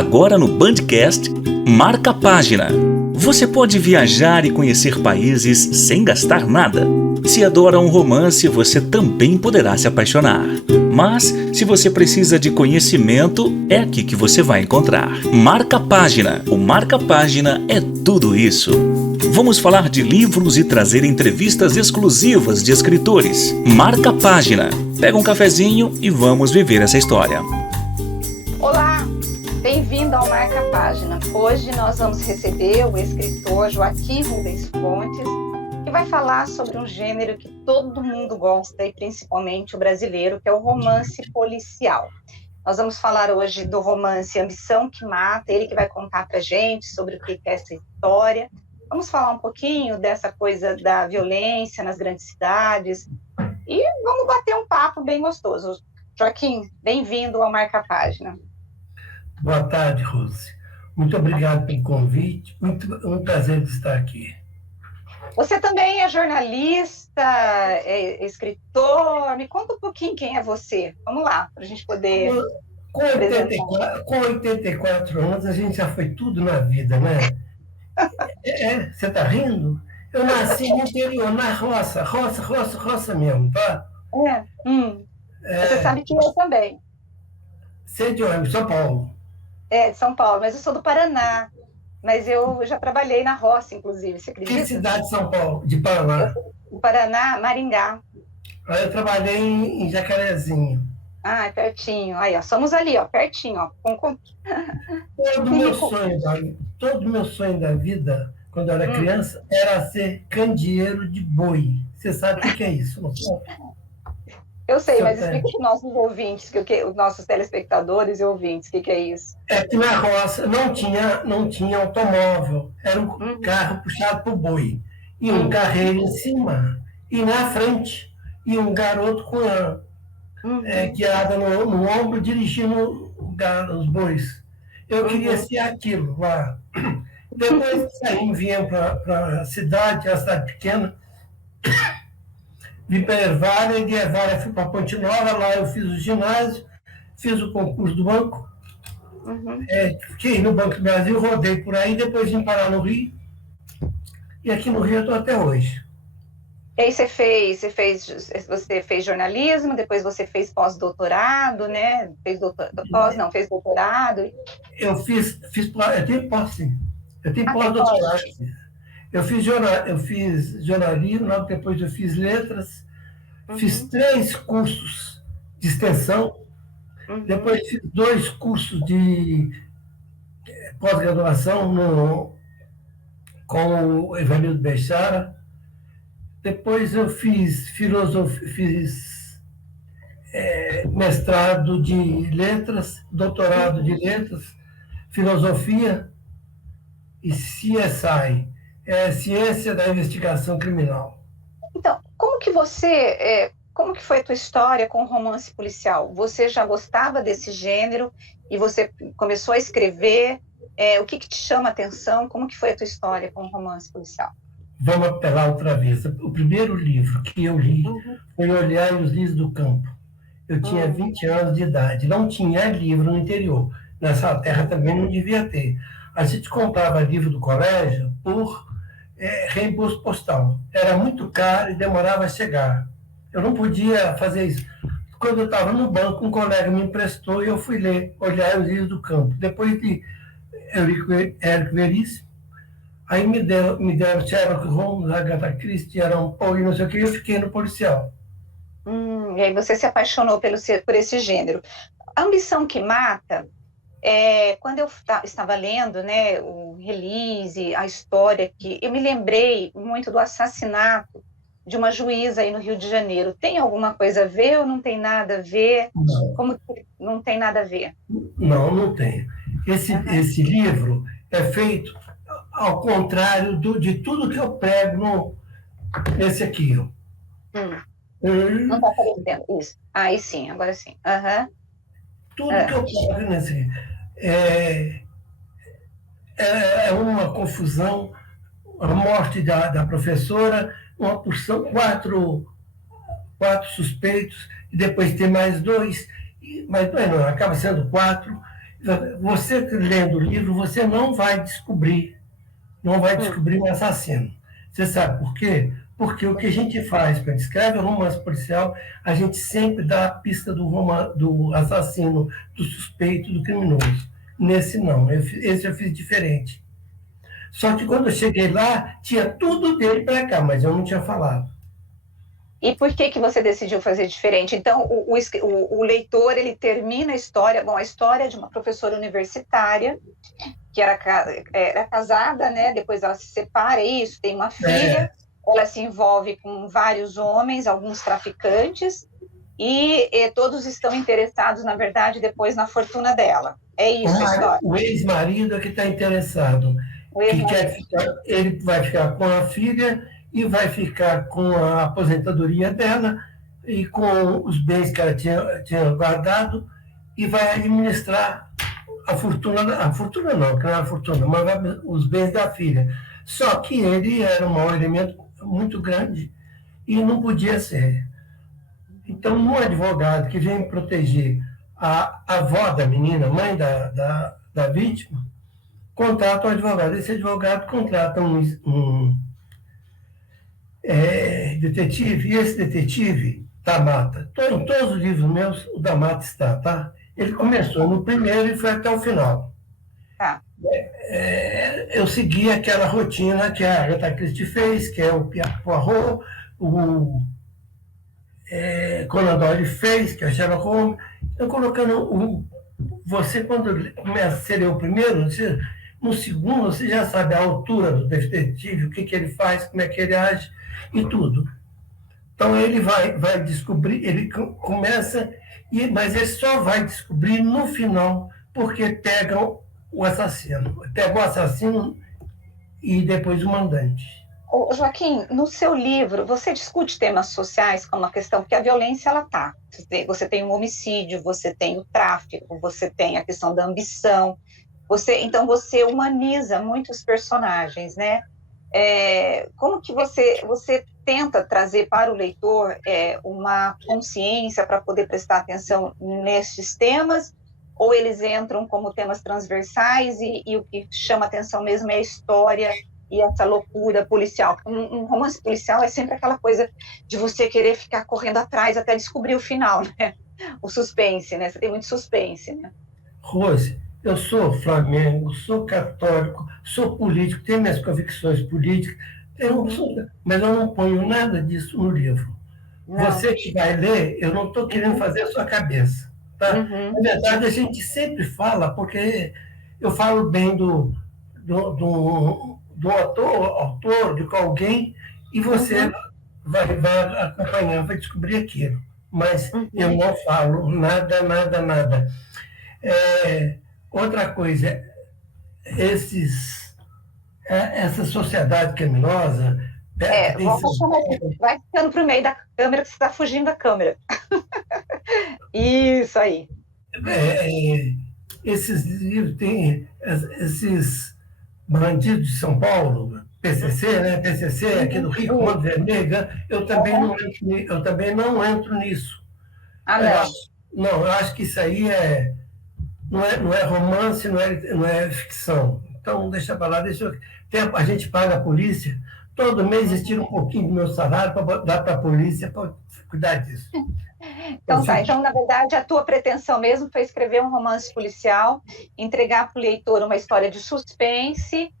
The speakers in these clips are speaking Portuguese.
Agora no Bandcast, Marca a Página. Você pode viajar e conhecer países sem gastar nada. Se adora um romance, você também poderá se apaixonar. Mas, se você precisa de conhecimento, é aqui que você vai encontrar. Marca a Página. O Marca a Página é tudo isso. Vamos falar de livros e trazer entrevistas exclusivas de escritores. Marca a Página. Pega um cafezinho e vamos viver essa história. Olá, bem-vindo ao Marca a Página. Hoje nós vamos receber o escritor Joaquim Rubens Fontes, que vai falar sobre um gênero que todo mundo gosta, e principalmente o brasileiro, que é o romance policial. Nós vamos falar hoje do romance Ambição que Mata, ele que vai contar pra gente sobre o que é essa história. Vamos falar um pouquinho dessa coisa da violência nas grandes cidades e vamos bater um papo bem gostoso. Joaquim, bem-vindo ao Marca a Página. Boa tarde, Rose. Muito obrigado pelo convite. Um prazer de estar aqui. Você também é jornalista, é escritor. Me conta um pouquinho quem é você. Vamos lá, para a gente poder... Com 84 anos, a gente já foi tudo na vida, né? Você está rindo? Eu nasci no interior, na roça mesmo, tá? Você sabe que eu também. Você é de onde? São Paulo. É, de São Paulo, mas eu sou do Paraná. Mas eu já trabalhei na roça, inclusive, você acredita? Que cidade de São Paulo? De Paraná? Do Paraná, Maringá. Eu trabalhei em Jacarezinho. Ah, é pertinho. Aí, ó, somos ali, ó, pertinho, ó. Todo meu sonho da vida, quando eu era criança, era ser candeeiro de boi. Você sabe o que é isso, não sabe? Eu sei, mas explica para os nossos ouvintes, os nossos telespectadores e ouvintes, o que é isso? É que na roça não tinha automóvel, era um carro puxado por boi, e um carreiro em cima, e na frente, e um garoto com a guiada no ombro, dirigindo os bois. Eu queria ser aquilo lá. Depois que saímos, viemos para a cidade pequena, vim para Ervália, de Ervália fui para Ponte Nova, lá eu fiz o ginásio, fiz o concurso do banco, fiquei no Banco do Brasil, rodei por aí, depois vim parar no Rio, e aqui no Rio eu estou até hoje. E aí você fez jornalismo, depois você fez pós-doutorado, né? Fez doutorado. Eu tenho pós, sim. Eu tenho pós-doutorado. Eu fiz jornalismo, logo depois eu fiz letras, fiz 3 cursos de extensão, depois fiz 2 cursos de pós-graduação com o Evanildo Bechara, depois eu fiz mestrado de letras, doutorado de letras, filosofia e CSI. Ciência da Investigação Criminal. Então, como que foi a tua história com o romance policial? Você já gostava desse gênero e você começou a escrever? O que te chama a atenção? Como que foi a tua história com o romance policial? Vamos apelar outra vez. O primeiro livro que eu li foi Olhar os Lírios do Campo. Eu tinha 20 anos de idade. Não tinha livro no interior. Nessa terra também não devia ter. A gente comprava livro do colégio por reembolso postal. Era muito caro e demorava a chegar. Eu não podia fazer isso. Quando eu estava no banco, um colega me emprestou e eu fui ler Olhar os Lírios do Campo. Depois de Érico Veríssimo, aí me deram Sherlock Holmes, Agatha Christie, Allan Poe e não sei o que, e eu fiquei no policial. E aí você se apaixonou por esse gênero. A Ambição que Mata, quando eu estava lendo, né, o release, a história, eu me lembrei muito do assassinato de uma juíza aí no Rio de Janeiro. Tem alguma coisa a ver ou não tem nada a ver? Não. Como que não tem nada a ver? Não tem. Esse livro é feito ao contrário de tudo que eu prego nesse aqui. Não está aparecendo isso. Aí sim, agora sim. Tudo que eu prego nesse é uma confusão, a morte da professora, uma porção, 4 suspeitos, e depois tem mais 2, não, acaba sendo 4, Você lendo o livro, você não vai descobrir um assassino. Você sabe por quê? Porque o que a gente faz quando escreve um romance policial, a gente sempre dá a pista do assassino, do suspeito, do criminoso. Nesse não, esse eu fiz diferente. Só que quando eu cheguei lá, tinha tudo dele para cá, mas eu não tinha falado. E por que você decidiu fazer diferente? Então, o leitor, ele termina a história, bom, a história de uma professora universitária, que era casada, né? Depois ela se separa, isso, tem uma filha, ela se envolve com vários homens, alguns traficantes, e todos estão interessados, na verdade, depois na fortuna dela. É isso a história. O ex-marido é que está interessado. Ele vai ficar com a filha e vai ficar com a aposentadoria dela e com os bens que ela tinha guardado e vai administrar a fortuna não, que não é a fortuna, mas os bens da filha. Só que ele era um mau elemento muito grande e não podia ser. Então, um advogado que vem proteger a avó da menina, mãe da vítima, contrata um advogado. Esse advogado contrata um detetive, e esse detetive, da Mata, em todos os livros meus, o da Mata está, tá? Ele começou no primeiro e foi até o final. Tá. Eu segui aquela rotina que a Agatha Christie fez, que é o Poirot, o Conan Doyle fez, que é o Sherlock Holmes. Então, colocando você, quando começa a ser o primeiro, no segundo, você já sabe a altura do detetive, o que ele faz, como é que ele age e tudo. Então, ele vai descobrir, ele começa, mas ele só vai descobrir no final, porque pegam o assassino. Pega o assassino e depois o mandante. Joaquim, no seu livro, você discute temas sociais como a questão, porque a violência, ela tá. Você tem o homicídio, você tem o tráfico, você tem a questão da ambição, então você humaniza muitos personagens, né? Como que você tenta trazer para o leitor uma consciência para poder prestar atenção nesses temas, ou eles entram como temas transversais e o que chama atenção mesmo é a história e essa loucura policial? Um romance policial é sempre aquela coisa de você querer ficar correndo atrás até descobrir o final, né? O suspense, né? Você tem muito suspense, né? Rose, eu sou Flamengo, sou católico, sou político, tenho minhas convicções políticas, mas eu não ponho nada disso no livro. Não. Você que vai ler, eu não estou querendo fazer a sua cabeça. Tá? Na verdade, a gente sempre fala, porque eu falo bem do autor, de alguém, e você vai acompanhar, vai descobrir aquilo. Mas eu não falo nada. Outra coisa, essa sociedade criminosa... vai ficando para o meio da câmera, que você está fugindo da câmera. Isso aí. Esses livros têm esses bandidos de São Paulo, PCC, né? PCC, aqui do Rio, Monte Vermelho, eu também não entro nisso. Eu acho que isso aí não é romance, não é ficção. Então, deixa para lá, a gente paga a polícia, todo mês eles tiram um pouquinho do meu salário para dar para a polícia para cuidar disso. Então, na verdade, a tua pretensão mesmo foi escrever um romance policial, entregar para o leitor uma história de suspense,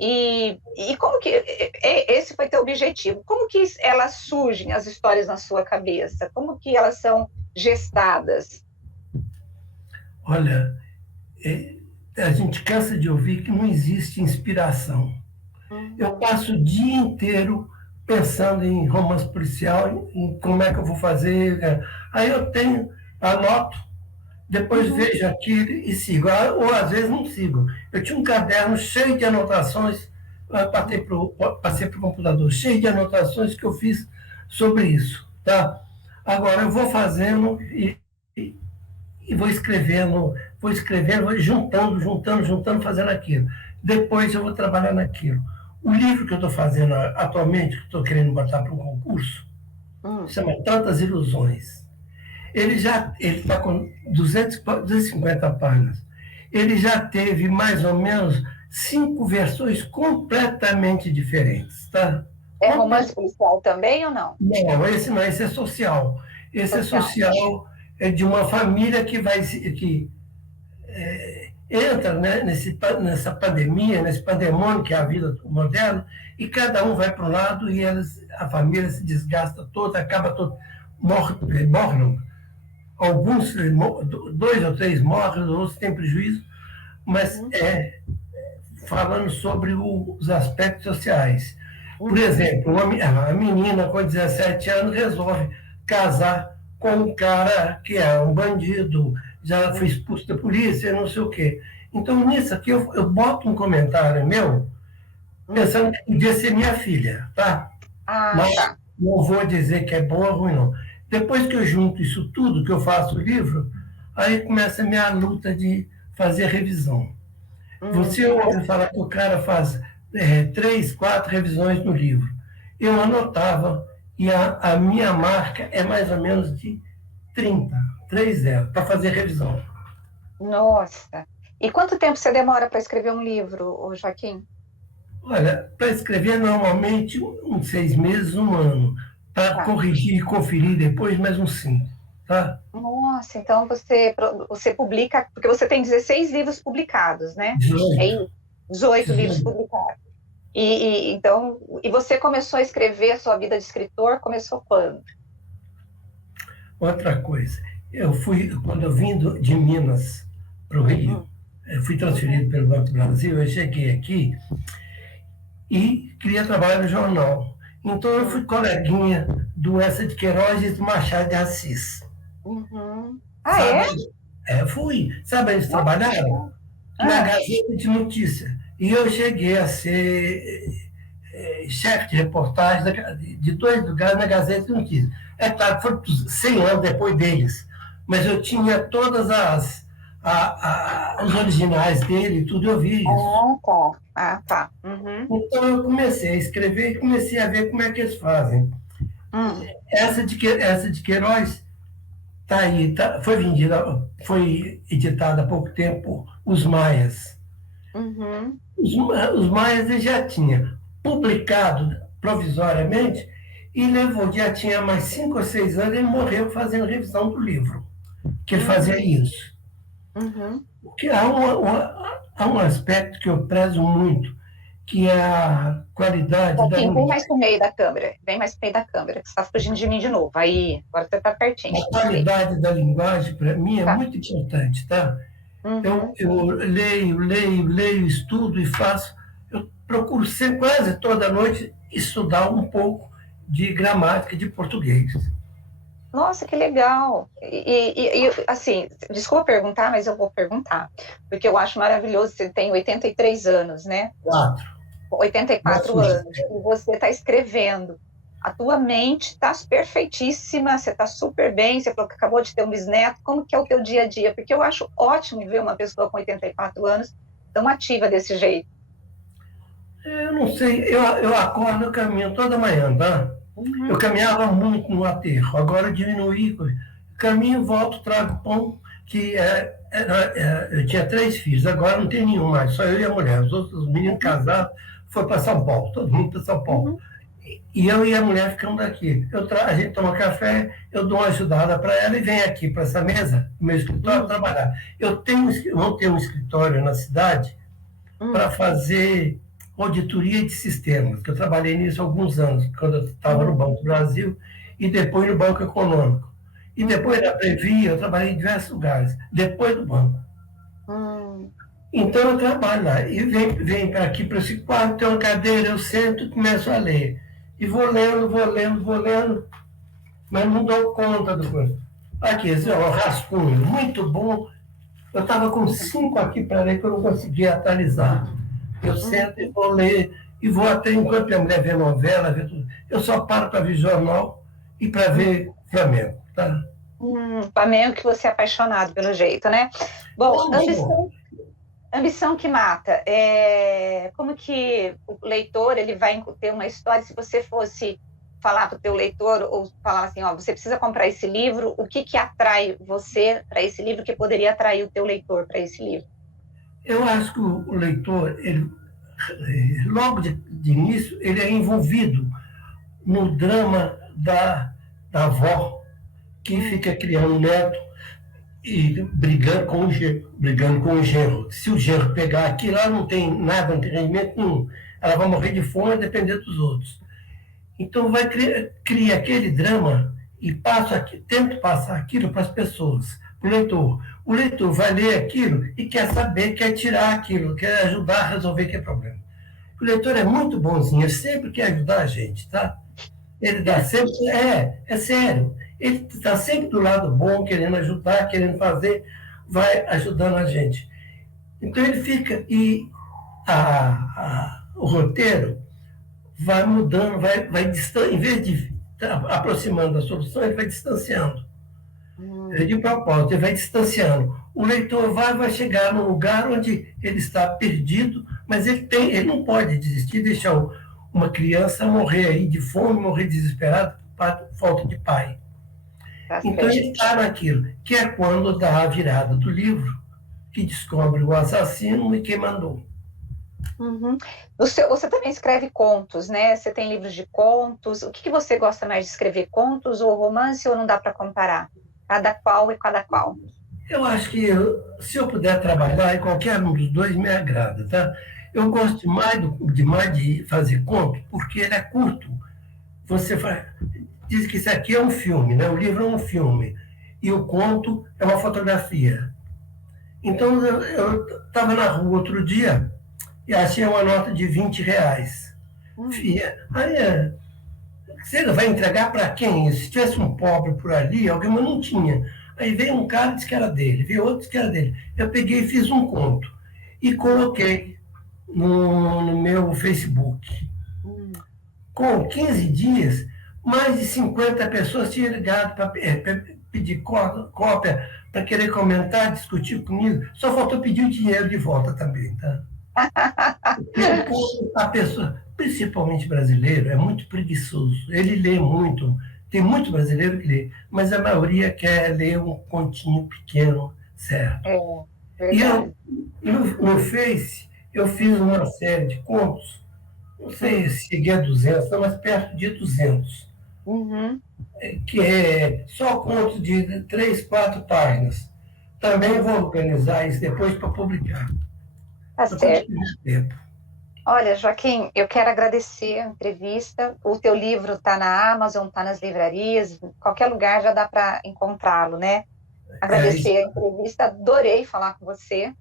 e como que... Esse foi teu objetivo. Como que elas surgem, as histórias na sua cabeça? Como que elas são gestadas? Olha, a gente cansa de ouvir que não existe inspiração. Eu passo o dia inteiro pensando em romance policial, em como é que eu vou fazer. Aí eu anoto, depois vejo aquilo e sigo. Ou às vezes não sigo. Eu tinha um caderno cheio de anotações, passei para o computador, cheio de anotações que eu fiz sobre isso. Tá? Agora eu vou fazendo e vou escrevendo, vou juntando, fazendo aquilo. Depois eu vou trabalhar naquilo. O livro que eu estou fazendo atualmente, que estou querendo botar para um concurso, chama Tantas Ilusões. Ele está com 250 páginas. ele já teve mais ou menos 5 versões completamente diferentes, tá? É romance policial também ou não? Não, esse não, esse é social. Esse Social. é social, é de uma família que entra, né, nessa pandemia, nesse pandemônio que é a vida moderna, e cada um vai para um lado e a família se desgasta toda, acaba toda, morrem. Alguns, 2 ou 3 morrem, outros têm prejuízo, mas falando sobre os aspectos sociais. Por exemplo, a menina com 17 anos resolve casar com um cara que é um bandido, já foi expulso da polícia, não sei o quê. Então, nisso aqui, eu boto um comentário meu, pensando que podia ser minha filha, tá? Mas não vou dizer que é bom ou ruim, não. Depois que eu junto isso tudo, que eu faço o livro, aí começa a minha luta de fazer revisão. Você ouve falar que o cara faz 3, 4 revisões no livro. Eu anotava, e a minha marca é mais ou menos de 30 para fazer revisão. Nossa! E quanto tempo você demora para escrever um livro, Joaquim? Olha, para escrever normalmente uns 6 meses, 1 ano. Para corrigir e conferir depois, mais uns 5. Tá? Nossa, então você publica, porque você tem 16 livros publicados, né? 18. 18 livros publicados. Então, você começou a escrever a sua vida de escritor, começou quando? Outra coisa, quando eu vim de Minas para o Rio, eu fui transferido pelo Banco do Brasil, eu cheguei aqui e queria trabalhar no jornal. Então eu fui coleguinha do Essa de Queiroz e do Machado de Assis. Fui. Sabe, eles trabalharam na Gazeta de Notícias. E eu cheguei a ser chefe de reportagem de 2 lugares na Gazeta de Notícias. É claro, foi 100 anos depois deles. Mas eu tinha todas os originais dele, tudo, eu vi isso. Tá. Então eu comecei a escrever e comecei a ver como é que eles fazem. Essa de Queiroz está aí, foi vendida, foi editada há pouco tempo, Os Maias. Os Maias ele já tinha publicado provisoriamente e já tinha mais 5 ou 6 anos, ele morreu fazendo revisão do livro, que ele fazia isso. Porque há um aspecto que eu prezo muito, que é a qualidade da linguagem. Vem mais pro meio da câmera, que você está fugindo de mim de novo. Aí, agora você está pertinho. A qualidade da linguagem, para mim, é muito importante, tá? Eu leio, estudo e faço. Eu procuro sempre, quase toda noite, estudar um pouco de gramática de português. Nossa, que legal! E assim, desculpa perguntar, mas eu vou perguntar, porque eu acho maravilhoso. Você tem 83 anos, né? 84 anos, e você está escrevendo. A tua mente está perfeitíssima, você está super bem, você falou que acabou de ter um bisneto. Como que é o teu dia a dia? Porque eu acho ótimo ver uma pessoa com 84 anos tão ativa desse jeito. Eu não sei, eu acordo, eu caminho toda manhã, tá? Eu caminhava muito no aterro, agora eu diminuí, caminho, volto, trago pão, que eu tinha 3 filhos, agora não tem nenhum mais, só eu e a mulher. Os outros meninos casados foram para São Paulo, todo mundo para São Paulo. E eu e a mulher ficamos aqui. A gente toma café, eu dou uma ajudada para ela e vem aqui para essa mesa, no meu escritório, trabalhar. Vou ter um escritório na cidade para fazer auditoria de sistemas, que eu trabalhei nisso há alguns anos, quando eu estava no Banco do Brasil e depois no Banco Econômico. E depois da Previ, eu trabalhei em diversos lugares, depois do banco. Então eu trabalho lá. E venho para aqui, para esse quarto, tem uma cadeira, eu sento e começo a ler. E vou lendo, mas não dou conta do coisa. Aqui, esse é um rascunho, muito bom. Eu estava com 5 aqui para ler, que eu não conseguia atualizar. Eu sento e vou ler, e vou até enquanto a mulher vê novela, vê tudo. Eu só paro para ver jornal e para ver Flamengo, tá? Flamengo, que você é apaixonado pelo jeito, né? Bom, ambição que mata. Como que o leitor ele vai ter uma história? Se você fosse falar para o teu leitor, ou falar assim, você precisa comprar esse livro, o que atrai você para esse livro, que poderia atrair o teu leitor para esse livro? Eu acho que o leitor, ele, logo de início, ele é envolvido no drama da avó, que fica criando um neto e brigando com o genro. Se o genro pegar aquilo, ela não tem nada, não tem rendimento nenhum. Ela vai morrer de fome e depender dos outros. Então, vai criar aquele drama e tento passar aquilo para as pessoas, para o leitor. O leitor vai ler aquilo e quer saber, quer tirar aquilo, quer ajudar a resolver aquele problema. O leitor é muito bonzinho, ele sempre quer ajudar a gente, tá? Ele dá sempre... É sério. Ele está sempre do lado bom, querendo ajudar, querendo fazer, vai ajudando a gente. Então, ele fica... E o roteiro vai mudando, em vez de aproximando da solução, ele vai distanciando. De propósito, ele vai distanciando. O leitor vai chegar num lugar onde ele está perdido, mas ele não pode desistir, deixar uma criança morrer aí de fome, morrer desesperado por falta de pai. Então ele está naquilo, que é quando dá a virada do livro, que descobre o assassino e quem mandou. Uhum. Você também escreve contos, né? Você tem livros de contos. O que você gosta mais de escrever? Contos ou romance, ou não dá para comparar? Cada qual e cada qual? Eu acho que se eu puder trabalhar em qualquer um dos dois, me agrada, tá? Eu gosto demais de fazer conto, porque ele é curto. Diz que isso aqui é um filme, né? O livro é um filme. E o conto é uma fotografia. Então, eu estava na rua outro dia e achei uma nota de R$20. Aí, você vai entregar para quem? Se tivesse um pobre por ali, alguém, mas não tinha. Aí veio um cara e disse que era dele, veio outro e disse que era dele. Eu peguei e fiz um conto e coloquei no meu Facebook. Com 15 dias, mais de 50 pessoas tinham ligado para pedir cópia, para querer comentar, discutir comigo. Só faltou pedir o dinheiro de volta também, tá? A pessoa, principalmente brasileiro, é muito preguiçoso. Ele lê muito. Tem muito brasileiro que lê, mas a maioria quer ler um continho pequeno, certo? E no Face, eu fiz uma série de contos, não sei se cheguei a 200, mas perto de 200. Que é só contos de 3, 4 páginas. Também vou organizar isso depois para publicar. Tá certo. Olha, Joaquim, eu quero agradecer a entrevista. O teu livro está na Amazon, está nas livrarias, em qualquer lugar já dá para encontrá-lo, né? Agradecer a entrevista, adorei falar com você.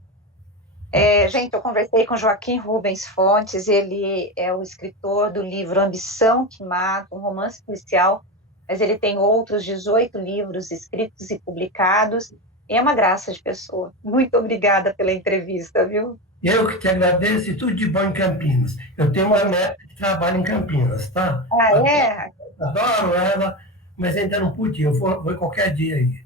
Gente, eu conversei com Joaquim Rubens Fontes, ele é o escritor do livro Ambição que Mata, um romance policial, mas ele tem outros 18 livros escritos e publicados, e é uma graça de pessoa. Muito obrigada pela entrevista, viu? Eu que te agradeço, e tudo de bom em Campinas. Eu tenho uma neta que trabalha em Campinas, tá? Adoro ela, mas ainda não pude, eu vou qualquer dia aí.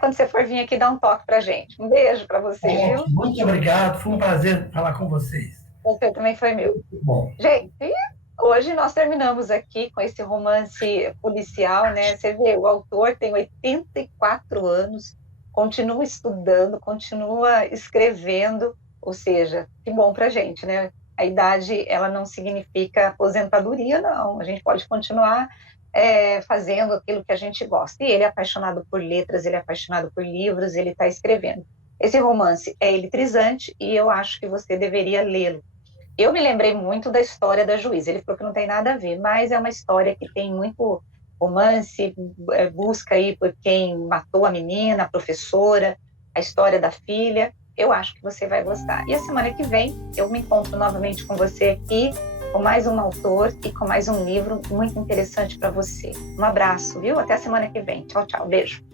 Quando você for vir aqui, dá um toque pra gente. Um beijo para você, viu? Muito obrigado, foi um prazer falar com vocês. Você também foi meu. Muito bom. Gente, hoje nós terminamos aqui com esse romance policial, né? Você vê, o autor tem 84 anos, continua estudando, continua escrevendo, ou seja, que bom pra gente, né? A idade, ela não significa aposentadoria, não. A gente pode continuar fazendo aquilo que a gente gosta. E ele é apaixonado por letras, ele é apaixonado por livros, ele está escrevendo. Esse romance é eletrizante e eu acho que você deveria lê-lo. Eu me lembrei muito da história da juíza. Ele falou que não tem nada a ver, mas é uma história que tem muito romance, busca aí por quem matou a menina, a professora, a história da filha. Eu acho que você vai gostar. E a semana que vem eu me encontro novamente com você aqui, com mais um autor e com mais um livro muito interessante para você. Um abraço, viu? Até a semana que vem. Tchau, tchau. Beijo.